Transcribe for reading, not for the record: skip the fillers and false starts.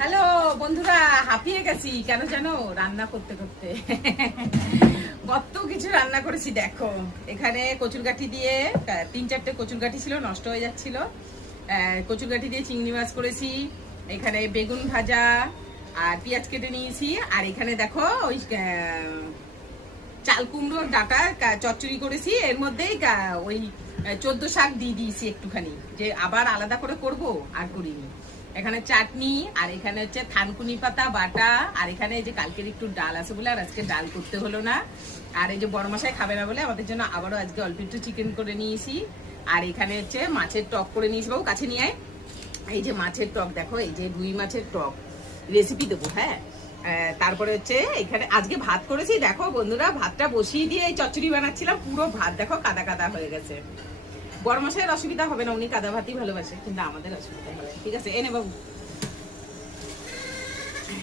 Hello বন্ধুরা, হাঁপিয়ে গেছি কেন জানো? রান্না করতে করতে কত কিছু রান্না করেছি দেখো। এখানে কচুরগাঠি দিয়ে 3-4টে কচুরগাঠি ছিল, নষ্ট হয়ে যাচ্ছিল। কচুরগাঠি দিয়ে চিংড়ি মাছ করেছি। এখানে বেগুন ভাজা আর পেঁয়াজ কেটে নিয়েছি। আর এখানে দেখো ওই চাল কুমড়োর ডাটা চচ্চড়ি করেছি। এর মধ্যেই ওই 14 শাক দিয়ে দিয়েছি একটুখানি, যে আবার আলাদা করে করব আর করিনি। এখানে চাটনি, আর এখানে হচ্ছে থানকুনি পাতা বাটা, আর এখানে এই যে কালকের একটু ডাল আছে বলে আর আজকে ডাল করতে হলো না। আর এই যে বড় মশাই খাবে না বলে আমাদের জন্য আবারও আজকে অল্প একটু চিকেন করে নিয়েছি। আর এখানে হচ্ছে মাছের টক করে নিয়েছি। বাবু কাছে নিয়ে আয়। এই যে মাছের টক দেখো, এই যে রুই মাছের টক রেসিপি দেবো। হ্যাঁ, তারপরে হচ্ছে এখানে আজকে ভাত করেছি। দেখো বন্ধুরা, ভাতটা বসিয়ে দিয়ে এই চচ্চড়ি বানাচ্ছিলাম, পুরো ভাত দেখো কাদা কাদা হয়ে গেছে। বড় মশাইয়ের অসুবিধা হবে না, উনি কাদা ভাতই ভালোবাসে, কিন্তু আমাদের অসুবিধা হবে। ঠিক আছে, এনে বাবু।